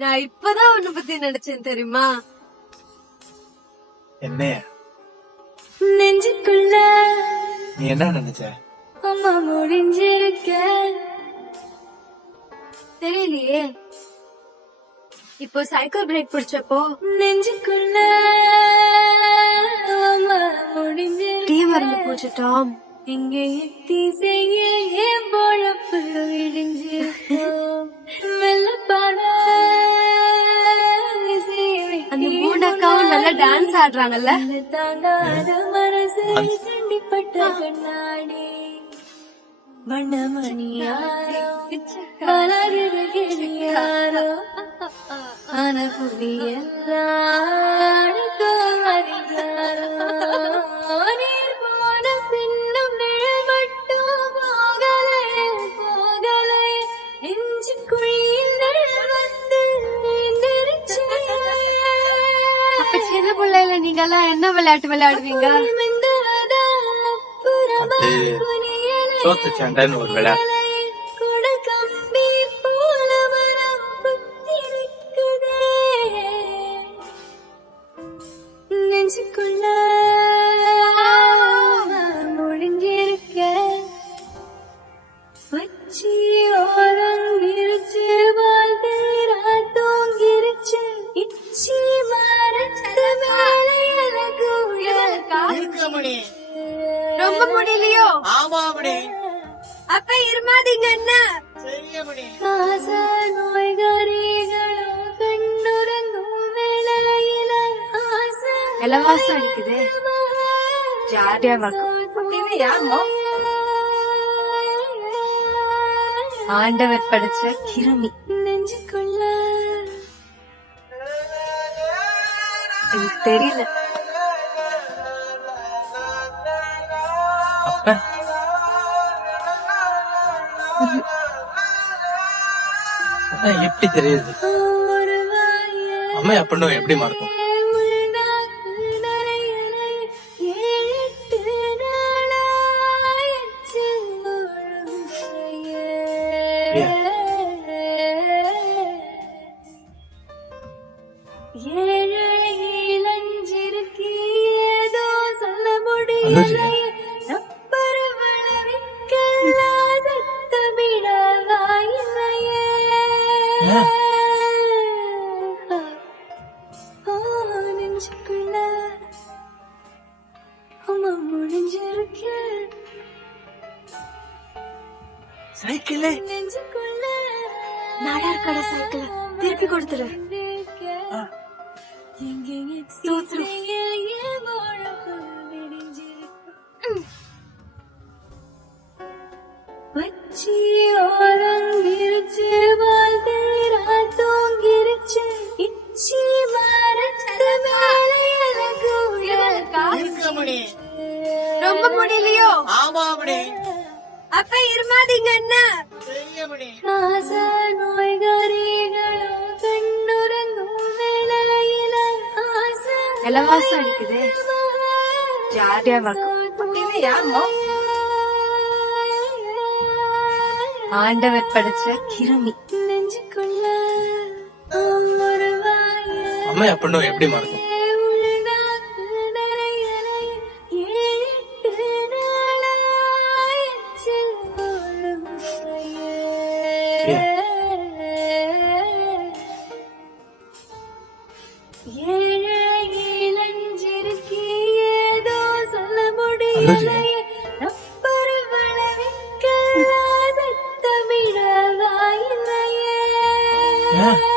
நான் இப்பதான் உன்னை பத்தி நினைச்சேன் தெரியுமா? என்ன நெஞ்சுக்குள்ள நீ என்ன நினைச்ச? அம்மா முடிஞ்சிருக்க தெரியலையே. இப்போ சைக்கிள் பிரேக் பிடிச்சப்போ நெஞ்சுக்குள்ள அம்மா முடிஞ்சிருக்க டீ மறந்து போச்சு டாம். இங்க எத்தி செய்ய ஏன் பொழப்பு விடிஞ்சிருக்கோம் வெள்ளப்பாட அந்த பூண்டக்காவும் நல்லா டான்ஸ் ஆடுறாங்கல்ல. தாங்காத மனசு கண்டிப்பட்ட கண்ணாடி வண்ணமணியாரோ வளருகிறியாரோ அனபுரியல்லாரோ நீர் போன பின்னும் நிழல் மட்டும் போகலை போகலை நெஞ்சு குழியில் நிழல் வந்து நீண்டிருச்சு. அப்ப சின்ன பிள்ளைல நீங்க எல்லாம் என்ன விளையாட்டு விளையாடுவீங்க? சோத்து சண்டைன்னு ஒரு விளையாட்டு. நெஞ்சுக்குள்ள முடிஞ்சிருக்க வச்சி ஓரங்கிருச்சு வாழ்க்கைரா தூங்கிருச்சு இச்சி மரத்து மேலே எனக்கு இருக்கமணி ரொம்ப முடியலையோ? ஆமாமணி. அப்ப இருமாதீங்க என்ன சரியமணி. ஆச நோய்கறிகளோ கண்ணுறங்கும் வேளையில ஆச எலவாசம் அடிக்குது ஜாலியா ஆண்டவர் படிச்ச கிருமி நெஞ்சுக்குள்ள எனக்கு தெரியல. அப்ப எப்படி தெரியுது? அம்மா அப்படின்னு எப்படி மறக்கும்? சைக்கிள் நாடார் கடை சைக்கிள் திருப்பி கொடுத்துரு. வச்சி ஓரங்கிருச்சு வாழ்க்கைரா தூங்கிருச்சு இச்சி மரத்து மேலே எனக்கு இருக்கமணி. ரொம்ப முடியலையோ? ஆமாமணி. அப்ப இருமாதீங்க என்ன சரியமணி. ஆச நோய்கறிகளோ கண்ணுறங்கும் வேளையில ஆச எலவாசம் அடிக்குது ஜாலியா ஆண்டவர் படிச்ச கிருமி நெஞ்சுக்குள்ள அம்மா அப்படின்னு எப்படி மறக்கும்? Yeah.